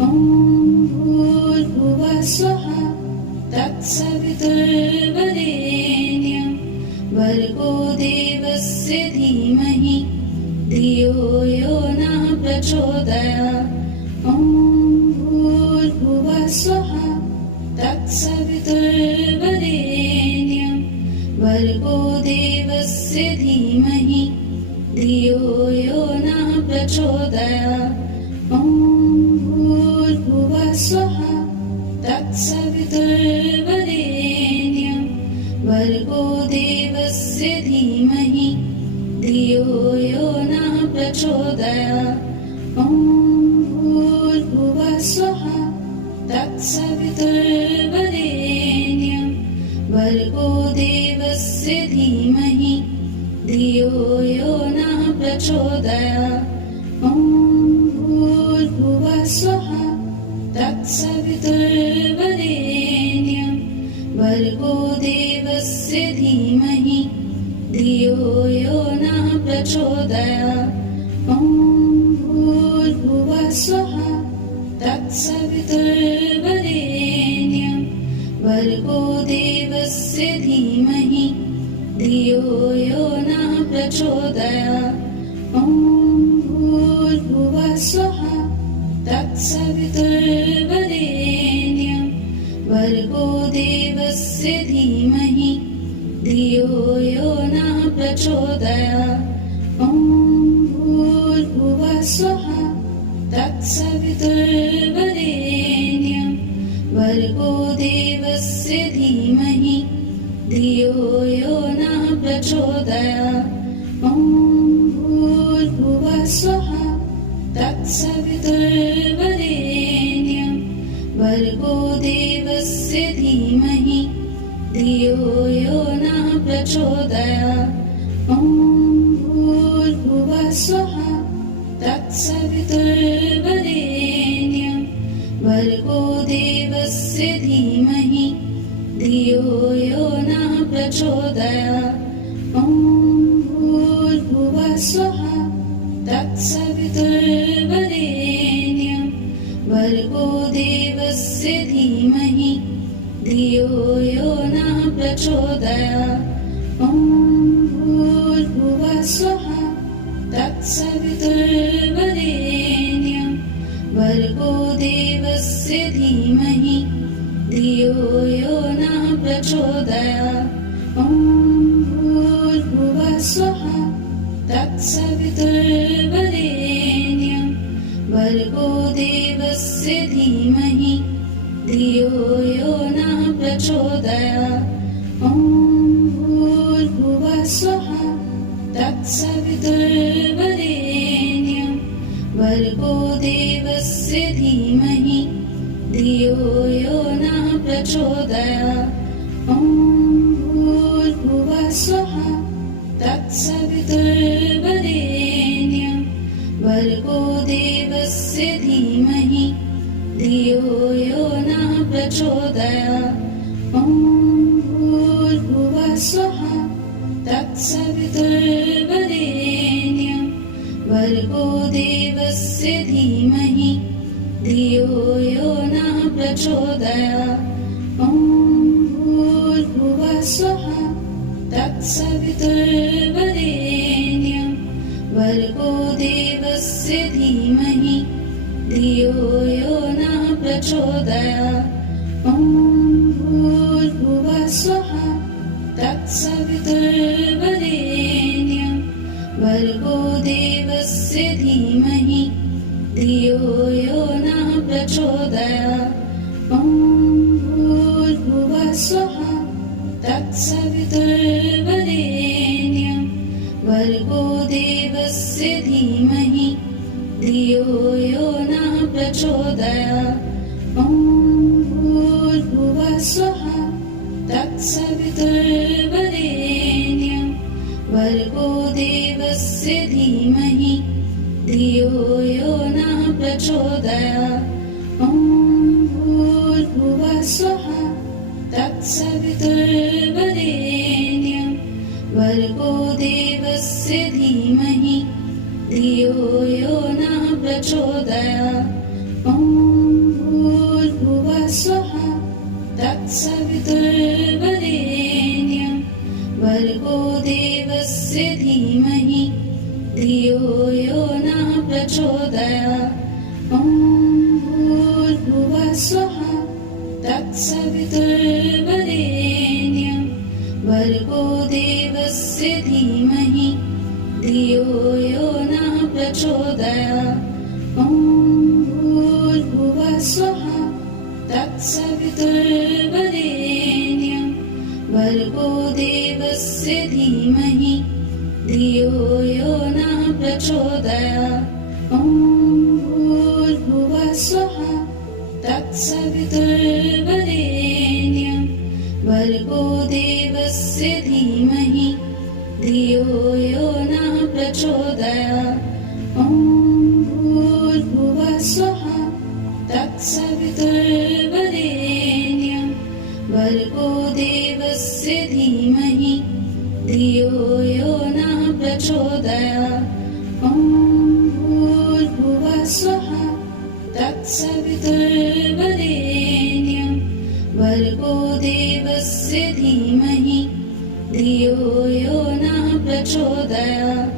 ॐ भूर्भुवः स्वः तत्सवितुर्वरेण्यं भर्गो देवस्य धीमहि धियो यो नः प्रचोदयात्। ॐ भूर्भुवः स्वः तत्सवितुर्वरेण्यं भर्गो देवस्य धीमहि धियो यो नः प्रचोदयात्। ॐ भूर्भुवः स्वः तत्सवितुर्वरेण्यं भर्गो देवस्य धीमहि धियो यो नः प्रचोदयात्। ॐ भूर्भुवः स्वः तत्सवितुर्वरेण्यं भर्गो देवस्य धीमहि धियो यो नः प्रचोदयात्। ॐ भूर्भुवः स्वः तत्सवितुर्वरेण्यं भर्गो देवस्य धीमहि धियो यो नः प्रचोदयात्। ॐ भूर्भुवः स्वः तत्सवितुर्वरेण्यं भर्गो देवस्य धीमहि धियो यो नः प्रचोदयात्। ॐ भूर्भुवः स्वः तत्सवितुर्वरेण्यं भर्गो देवस्य धीमहि धियो यो नः प्रचोदयात्। ॐ भूर्भुवः स्वः तत्सवितुर्वरेण्यं भर्गो देवस्य धीमहि धियो यो नः प्रचोदयात्। ॐ भूर्भुवः स्वः तत्सवितुर्वरेण्यं भर्गो देवस्य धीमहि धियो यो नः प्रचोदयात्। ॐ भूर्भुवः स्वः तत्सवितुर्वरेण्यं भर्गो देवस्य धीमहि धियो यो नः प्रचोदयात्। ॐ भूर्भुवः स्वः तत्सवितुर्वरेण्यं भर्गो देवस्य धीमहि धियो यो नः प्रचोदयात्। ॐ भूर्भुवः स्वः तत्सवितुर्वरेण्यं भर्गो देवस्य धीमहि धियो यो नः प्रचोदयात्। ॐ भूर्भुवः स्वः तत्सवितुर्वरेण्यं भर्गो देवस्य धीमहि धियो यो नः प्रचोदयात्। ॐ भूर्भुवः स्वः तत्सवितुर्वरेण्यं भर्गो देवस्य धीमहि धियो यो नः प्रचोदयात्। ॐ भूर्भुवः स्वः तत्सवितुर्वरेण्यं भर्गो देवस्य धीमहि धियो यो नः प्रचोदयात्। ॐ भूर्भुवः स्वः तत्सवितुर्वरेण्यं भर्गो देवस्य धीमहि धियो यो नः प्रचोदयात्। ॐ भूर्भुवः स्वः तत्सवितुर्वरेण्यं भर्गो देवस्य धीमहि धियो यो नः प्रचोदयात्। ॐ भूर्भुवः स्वः तत्सवितुर्वरेण्यं भर्गो देवस्य धीमहि धियो यो नः प्रचोदयात्। ॐ भूर्भुवः स्वः तत्सवितुर्वरेण्यं भर्गो देवस्य धीमहि धियो यो नः प्रचोदयात्। ॐ भूर्भुवः स्वः तत्सवितुर्वरेण्यं भर्गो देवस्य धीमहि धियो यो नः प्रचोदयात्। ॐ भूर्भुवः स्वः तत्सवितुर्वरेण्यं भर्गो देवस्य धीमहि धियो यो नः प्रचोदयात्। ॐ स्वहा तत्सवितुर्वरेण्यं भर्गो देवस्य धीमहि धियो यो नः प्रचोदयात्। ॐ भूर्भुवः स्वहा तत्सवितुर्वरेण्यं भर्गो देवस्य धीमहि धियो यो नः प्रचोदयात्। ॐ भूर्भुवः स्वहा तत्सवितुर्वरेण्यं भर्गो देवस्य धीमहि धियो यो नः प्रचोदयात्।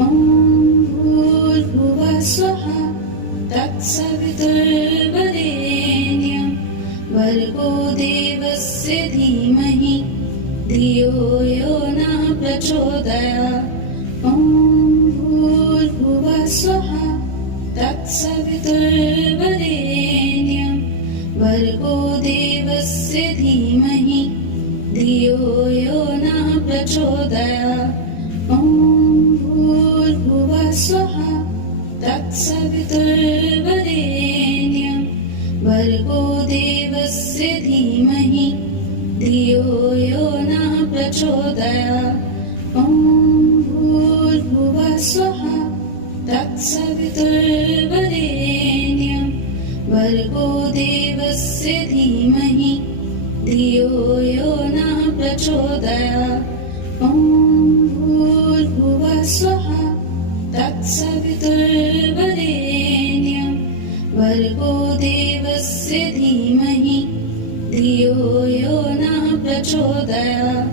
ॐ भूर्भुवः स्वहा तत्सवितुर्वरेण्यं भर्गो देवस्य धीमहि धियो यो नः प्रचोदयात्। ॐ भूर्भुवः स्वहा तत्सवितुर्वरेण्यं भर्गो देवस्य धीमहि धियो यो नः प्रचोदयात्। ॐ भूर्भुवः स्वहा तत्सवितुर्वरेण्यं भर्गो देवस्य धीमहि धियो यो नः प्रचोदयात्। ॐ भूर्भुवः स्वहा तत्सवितुर्वरेण्यं भर्गो देवस्य धीमहि धियो यो नः प्रचोदयात्। ॐ भूर्भुवः स्वहा तत्सवितुर्वरेण्यं भर्गो देवस्य धीमहि धियो यो नः प्रचोदयात्।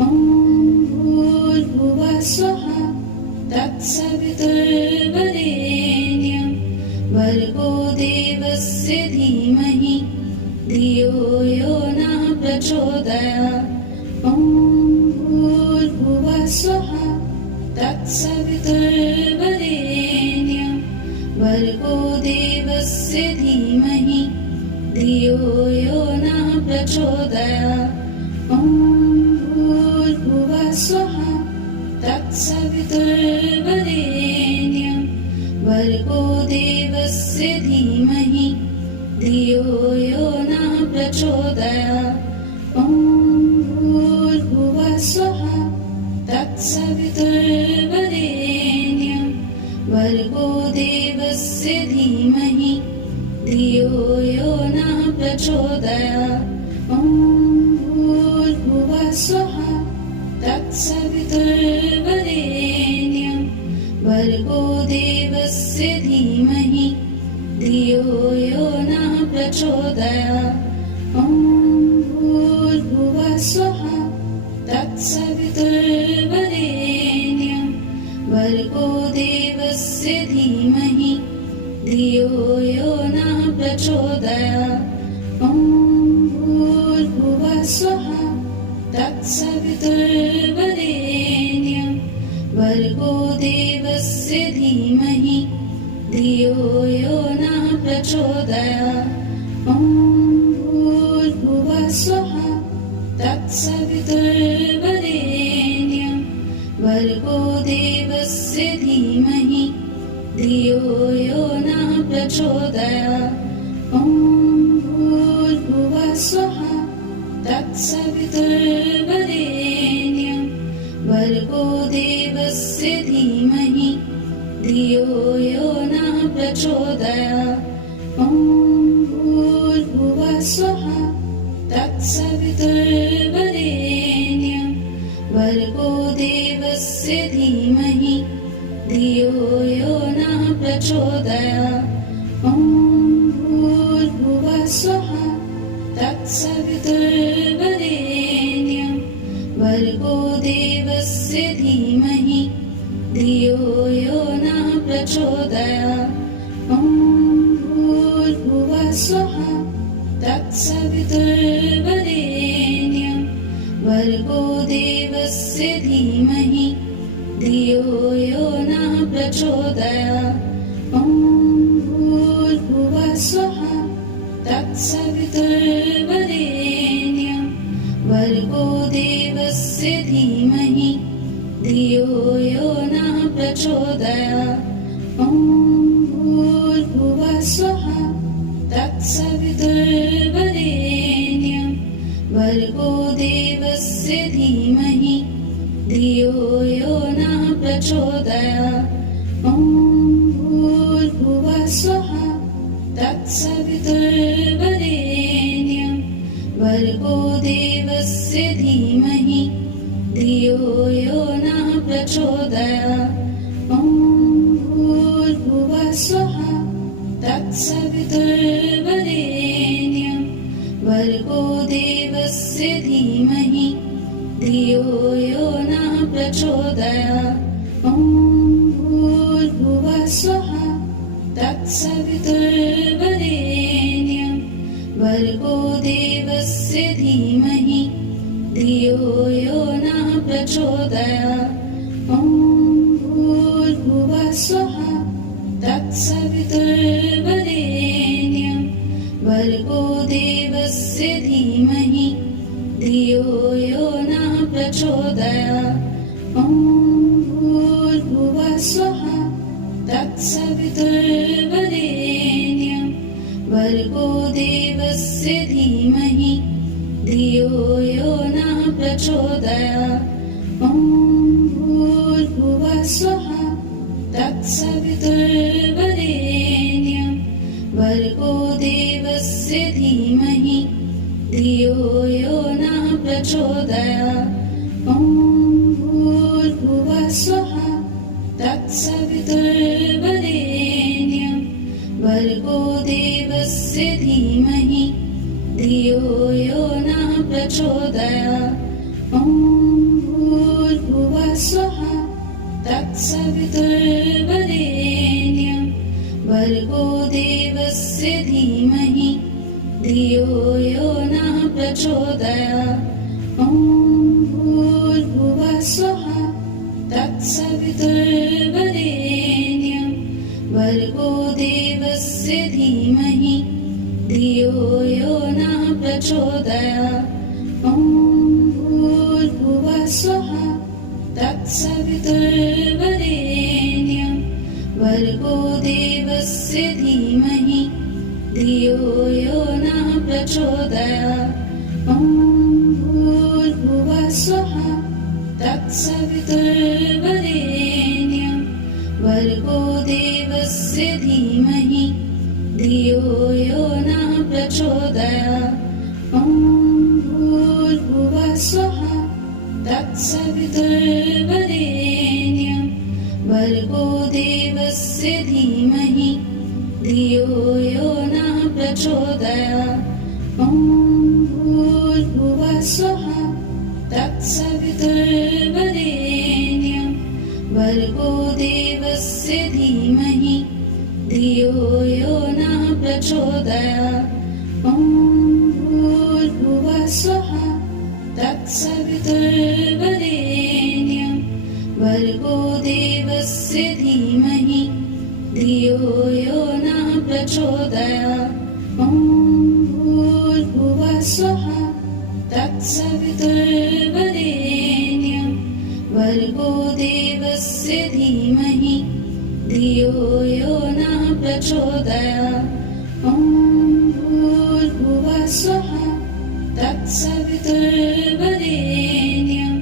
ॐ भूर्भुवः स्वहा तत्सवितुर्वरेण्यं भर्गो देवस्य धीमहि धियो यो नः प्रचोदयात्। ॐ भूर्भुवः स्वहा तत्सवितुर्वरेण्यं भर्गो देवस्य धीमहि धियो यो नः प्रचोदयात्। ॐ भूर्भुवः स्वहा तत्सवितुर्वरेण्यं भर्गो देवस्य धीमहि धियो यो नः प्रचोदयात्। ॐ भूर्भुवः स्वहा तत्सवितुर्वरेण्यं भर्गो देवस्य धीमहि धियो यो नः प्रचोदयात्। ॐ भूर्भुवः स्वहा तत्सवितुर्वरेण्यं भर्गो देवस्य धीमहि धियो यो नः प्रचोदयात्। ॐ भूर्भुवः स्वहा तत्सवितुर्वरेण्यं भर्गो देवस्य धीमहि धियो यो नः प्रचोदयात्। ॐ भूर्भुवः स्वहा तत्सवितुर्वरेण्यं भर्गो देवस्य धीमहि धियो यो नः प्रचोदयात्। ॐ भूर्भुवः स्वहा तत्सवितुर्वरेण्यं भर्गो देवस्य धीमहि धियो यो नः प्रचोदयात्। ॐ भूर्भुवः स्वहा तत्सवितुर्वरेण्यं भर्गो देवस्य धीमहि धियो यो नः प्रचोदयात्। ॐ भूर्भुवः स्वहा तत्सवितुर्वरेण्यं भर्गो देवस्य धीमहि धियो यो नः प्रचोदयात्। ॐ भूर्भुवः स्वहा तत्सवितुर्वरेण्यं भर्गो देवस्य धीमहि धियो यो नः प्रचोदयात्। ॐ भूर्भुवः स्वहा तत्सवितुर्वरेण्यं भर्गो देवस्य धीमहि धियो यो नः प्रचोदयात्। ॐ भूर्भुवः स्वहा तत्सवितुर्वरेण्यं भर्गो देवस्य धीमहि धियो यो नः प्रचोदयात्। ॐ भूर्भुवः स्वहा प्रचोदयात्। ॐ भूर्भुवः स्वः तत्सवितुर्वरेण्यं भर्गो देवस्य धीमहि धियो यो नः प्रचोदयात्। ॐ भूर्भुवः स्वः तत्सवितुर्वरेण्यं भर्गो देवस्य धीमहि धियो यो नः प्रचोदयात्। ॐ भूर्भुवः स्वः तत्सवितुर्वरेण्यं भर्गो देवस्य धीमहि धियो यो नः प्रचोदयात्। ॐ भूर्भुवः स्वः तत्सवितुर्वरेण्यं भर्गो देवस्य धीमहि धियो यो नः प्रचोदयात्। ॐ भूर्भुवः स्वः तत्सवितुर्वरेण्यं भर्गो देवस्य धीमहि धियो यो नः प्रचोदयात्। ॐ भूर्भुवः स्वः तत्सवितुर्वरेण्यं भर्गो देवस्य धीमहि धियो यो नः प्रचोदयात्। ॐ भूर्भुवः स्वः तत्सवितुर्वरेण्यं भर्गो देवस्य धीमहि धियो यो नः प्रचोदयात्। ॐ भूर्भुवः स्वः तत्सवितुर्वरेण्यं भर्गो देवस्य धीमहि धियो यो नः प्रचोदयात्। ॐ भूर्भुवः स्वः तत्सवितुर्वरेण्यं भर्गो देवस्य धीमहि धियो यो नः प्रचोदयात्। ॐ भूर्भुवः स्वः तत्सवितुर्वरेण्यं भर्गो देवस्य धीमहि धियो यो नः प्रचोदयात्। ॐ भूर्भुवः स्वः तत्सवितुर्वरेण्यं भर्गो देवस्य धीमहि धियो यो नः प्रचोदयात्। ॐ भूर्भुवः स्वः तत्सवितुर्वरेण्यं भर्गो देवस्य धीमहि धियो यो नः प्रचोदयात्। ॐ भूर्भुवः स्वः तत्सवितुर्वरेण्यं भर्गो देवस्य धीमहि धियो यो नः प्रचोदयात्। ॐ भूर्भुवः स्वः तत्सवितुर्वरेण्यं भर्गो देवस्य धीमहि धियो यो नः प्रचोदयात्। ॐ भूर्भुवः स्वः तत्सवितुर्वरेण्यं भर्गो देवस्य धीमहि धियो यो नः प्रचोदयात्। ॐ भूर्भुवः स्वः तत्सवितुर्वरेण्यं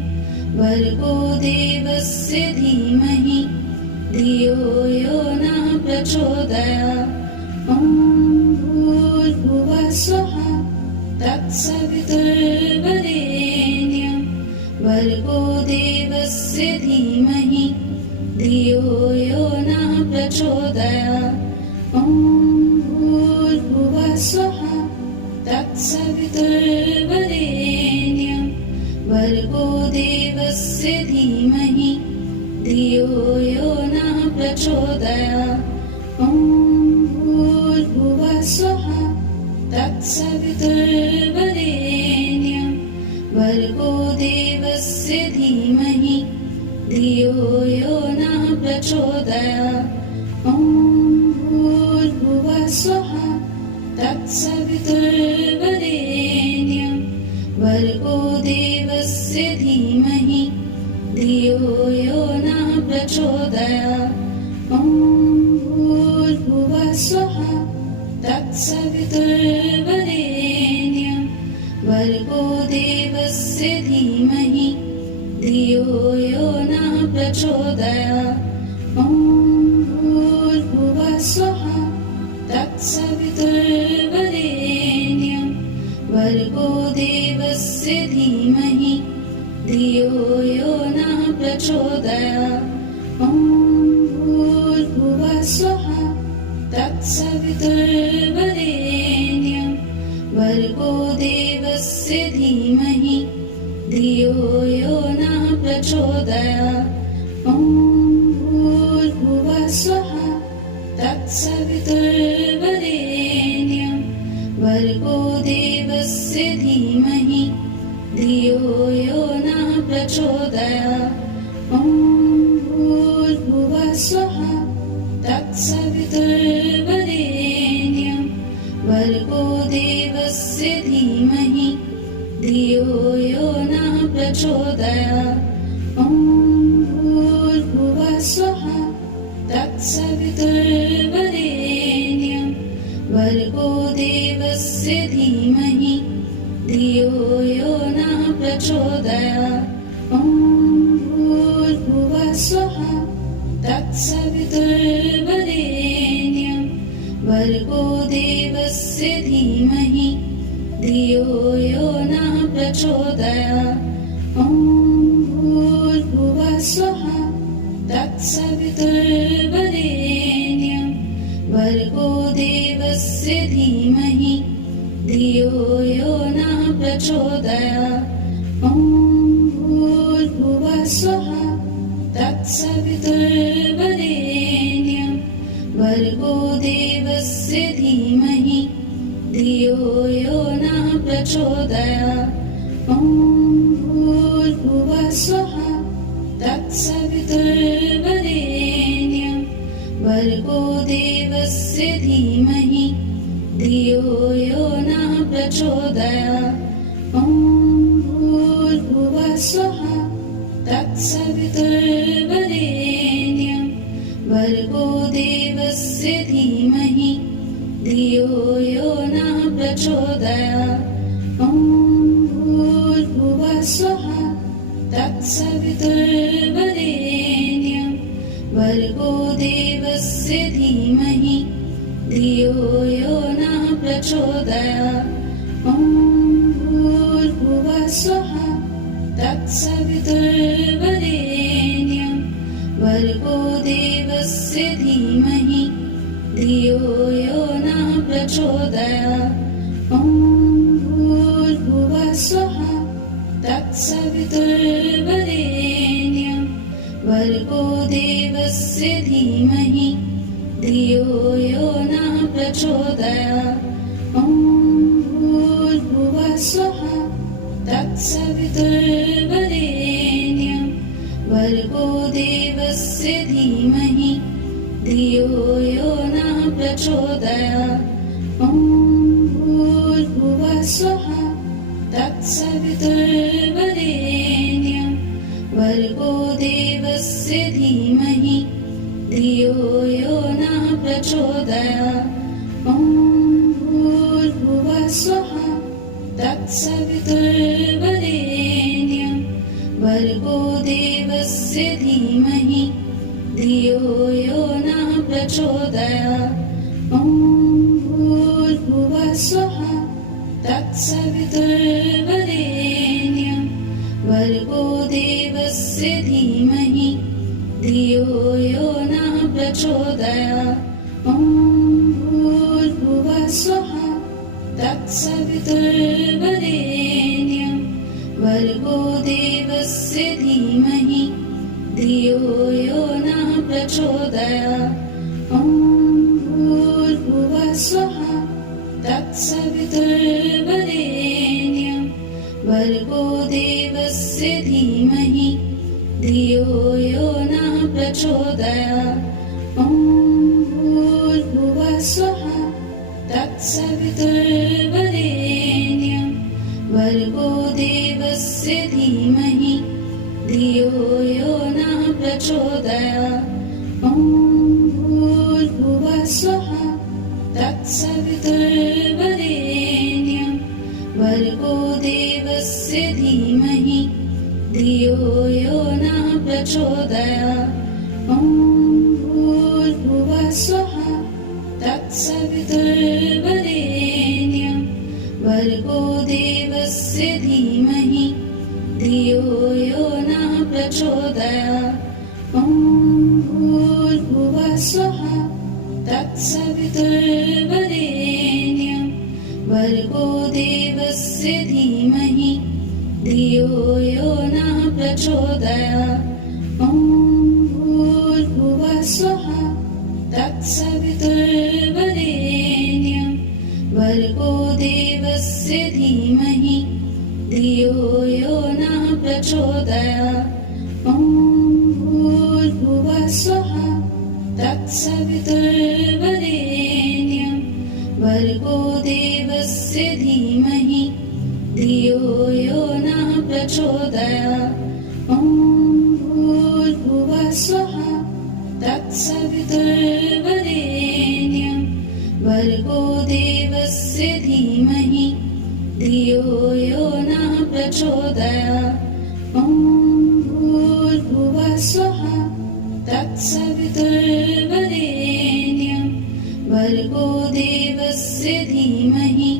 भर्गो देवस्य धीमहि धियो यो नः प्रचोदयात्। ॐ भूर्भुवः स्वः तत्सवितुर्वरेण्यं भर्गो देवस्य धीमहि धियो यो नः प्रचोदयात्। ॐ भूर्भुवः स्वः तत्सवितुर्वरेण्यं भर्गो देवस्य धीमहि धियो यो नः प्रचोदयात्। ॐ भूर्भुवः स्वः तत्सवितुर्वरेण्यं भर्गो देवस्य धीमहि धियो यो नः प्रचोदयात्। ॐ भूर्भुवः स्वः तत्सवितुर्वरेण्यं भर्गो देवस्य धीमहि धियो यो नः प्रचोदयात्। ॐ भूर्भुवः स्वः तत्सवितुर्वरेण्यं भर्गो देवस्य धीमहि धियो यो नः प्रचोदयात्। प्रचोदयात्। ॐ भूर्भुवः स्वः तत्सवितुर्वरेण्यं भर्गो देवस्य धीमहि धियो यो नः प्रचोदयात्। ॐ भूर्भुवः स्वः तत्सवितुर्वरेण्यं भर्गो देवस्य धीमहि धियो यो नः प्रचोदयात्। ॐ भूर्भुवः स्वः तत्सवितुर्वरेण्यं भर्गो देवस्य धीमहि धियो यो नः प्रचोदयात्। ॐ भूर्भुवः स्वः तत्सवितुर्वरेण्यं भर्गो देवस्य धीमहि धियो यो नः प्रचोदयात्। ॐ भूर्भुवः स्वः तत्सवितुर्वरेण्यं भर्गो देवस्य धीमहि धियो यो नः प्रचोदयात्। ॐ भूर्भुवः स्वः तत्सवितुर्वरेण्यं भर्गो देवस्य धीमहि धियो यो नः प्रचोदयात्। ॐ भूर्भुवः स्वः तत्सवितुर्वरेण्यं भर्गो देवस्य धीमहि धियो यो नः प्रचोदयात्। ॐ भूर्भुवः स्वः तत्सवितुर्वरेण्यं भर्गो देवस्य धीमहि धियो यो नः प्रचोदयात्। ॐ भूर्भुवः स्वः तत्सवितुर्वरेण्यं भर्गो देवस्य धीमहि धियो यो नः प्रचोदयात्। ॐ भूर्भुवः स्वः तत्सवितुर्वरेण्यं भर्गो देवस्य धीमहि धियो यो नः प्रचोदयात्। ॐ भूर्भुवः स्वः तत्सवितुर्वरेण्यं भर्गो देवस्य धीमहि धियो यो नः प्रचोदयात्। ॐ भूर्भुवः स्वः तत्सवितुर्वरेण्यं भर्गो देवस्य धीमहि धियो यो नः प्रचोदयात्। ॐ भूर्भुवः स्वः तत्सवितुर्वरेण्यं भर्गो देवस्य धीमहि धियो यो नः प्रचोदयात्। ॐ भूर्भुवः स्वः तत्सवितुर्वरेण्यं भर्गो देवस्य धीमहि धियो यो नः प्रचोदयात्। ॐ भूर्भुवः स्वः तत्सवितुर्वरेण्यं भर्गो देवस्य धीमहि धियो यो नः प्रचोदयात्। ॐ भूर्भुवः स्वः तत्सवितुर्वरेण्यं भर्गो देवस्य धीमहि धियो यो नः प्रचोदयात्। ॐ भूर्भुवः स्वः तत्सवितुर्वरेण्यं भर्गो देवस्य धीमहि धियो यो नः प्रचोदयात्। ॐ भूर्भुवः स्वः तत्सवितुर्वरेण्यं भर्गो देवस्य धीमहि धियो यो नः प्रचोदयात्। ॐ भूर्भुवः स्वः तत्सवितुर्वरेण्यं भर्गो देवस्य धीमहि धियो यो नः प्रचोदयात्। ॐ भूर्भुवः स्वः तत्सवितुर्वरेण्यं भर्गो देवस्य धीमहि धियो यो नः प्रचोदयात्। ॐ भूर्भुवः स्वः तत्सवितुर्वरेण्यं भर्गो देवस्य धीमहि धियो यो नः प्रचोदयात्। प्रचोदयात्। ॐ भूर्भुवः स्वः तत्सवितुर्वरेण्यं भर्गो देवस्य धीमहि धियो यो नः प्रचोदयात्। ॐ भूर्भुवः स्वः तत्सवितुर्वरेण्यं भर्गो देवस्य धीमहि धियो यो नः प्रचोदयात्। ॐ भूर्भुवः स्वः तत्सवितुर्वरेण्यं भर्गो देवस्य धीमहि धियो यो नः प्रचोदयात्। ॐ भूर्भुवः स्वः तत्सवितुर्वरेण्यं भर्गो देवस्य धीमहि धियो यो नः प्रचोदयात्। ॐ भूर्भुवः स्वः तत्सवितुर्वरेण्यं भर्गो देवस्य धीमहि धियो यो नः प्रचोदयात्। ॐ भूर्भुवः स्वः तत्सवितुर्वरेण्यं भर्गो देवस्य धीमहि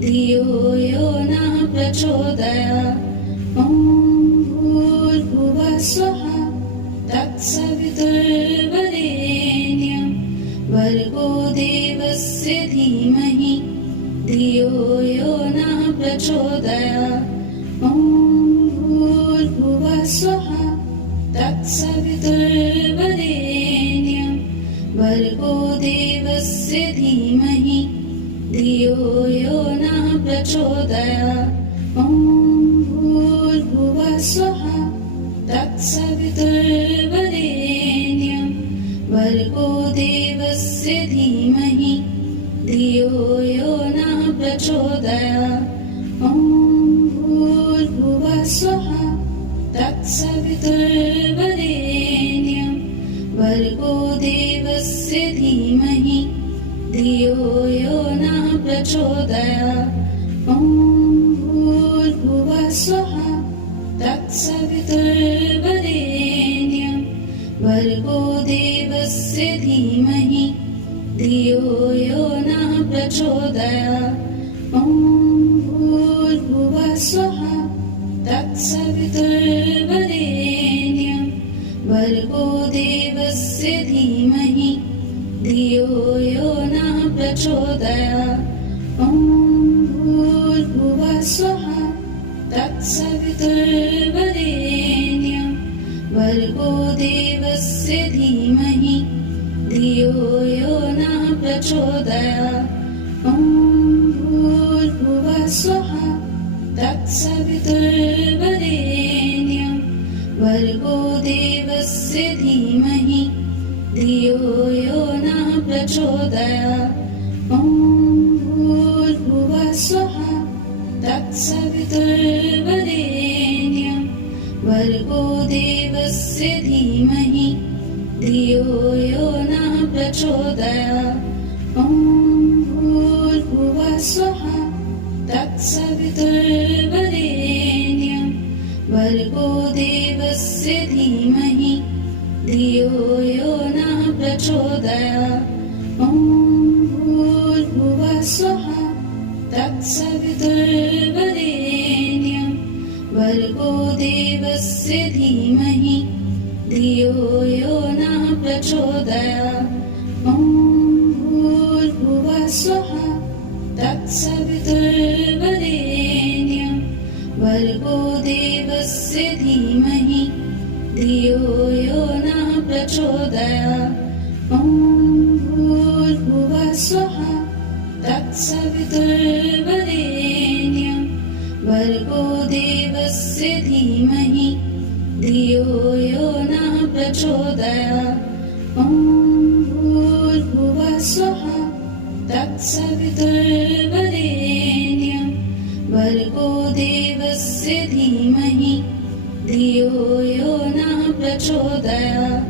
धियो यो नः प्रचोदयात्। ॐ भूर्भुवः स्वः तत्सवितुर्वरेण्यं भर्गो देवस्य धीमहि धियो यो नः प्रचोदयात्। ॐ भूर्भुवः स्वः तत्सवितुर्वरेण्यं भर्गो देवस्य धीमहि धियो यो नः प्रचोदयात्। ॐ भूर्भुवः स्वः तत्सवितुर्वरेण्यं भर्गो देवस्य धीमहि धियो यो नः प्रचोदयात्। ॐ भूर्भुवः स्वः तत्सवितुर्वरेण्यं भर्गो देवस्य धीमहि धियो यो नः प्रचोदयात्। ॐ भूर्भुवः स्वः तत्सवितुर्वरेण्यं भर्गो देवस्य धीमहि धियो यो नः प्रचोदयात्। ॐ भूर्भुवः स्वः तत्सवितुर्वरेण्यं भर्गो देवस्य धीमहि धियो यो नः प्रचोदयात्। ॐ भूर्भुवः स्वः तत्सवितुर्वरेण्यं भर्गो देवस्य धीमहि धियो यो नः प्रचोदयात्। ॐ भूर्भुवः स्वः तत्सवितुर्वरेण्यं भर्गो देवस्य धीमहि धियो यो नः प्रचोदयात्। ॐ भूर्भुवः स्वः तत्सवितुर्वरेण्यं भर्गो देवस्य धीमहि धियो यो नः प्रचोदयात्। ॐ भूर्भुवः स्वः तत्सवितुर्वरेण्यं भर्गो देवस्य धीमहि धियो यो नः प्रचोदयात्। ॐ भूर्भुवः स्वः तत्सवितुर्वरेण्यं भर्गो देवस्य धीमहि धियो यो नः प्रचोदयात्। ॐ भूर्भुवः स्वः तत्सवितुर्वरेण्यं भर्गो देवस्य धीमहि धियो यो नः प्रचोदयात्। ॐ भूर्भुवः स्वः तत्सवितुर्वरेण्यं भर्गो देवस्य धीमहि धियो यो नः प्रचोदयात्। ॐ भूर्भुवः स्वः तत्सवितुर्वरेण्यं भर्गो देवस्य धीमहि धियो यो नः प्रचोदयात्।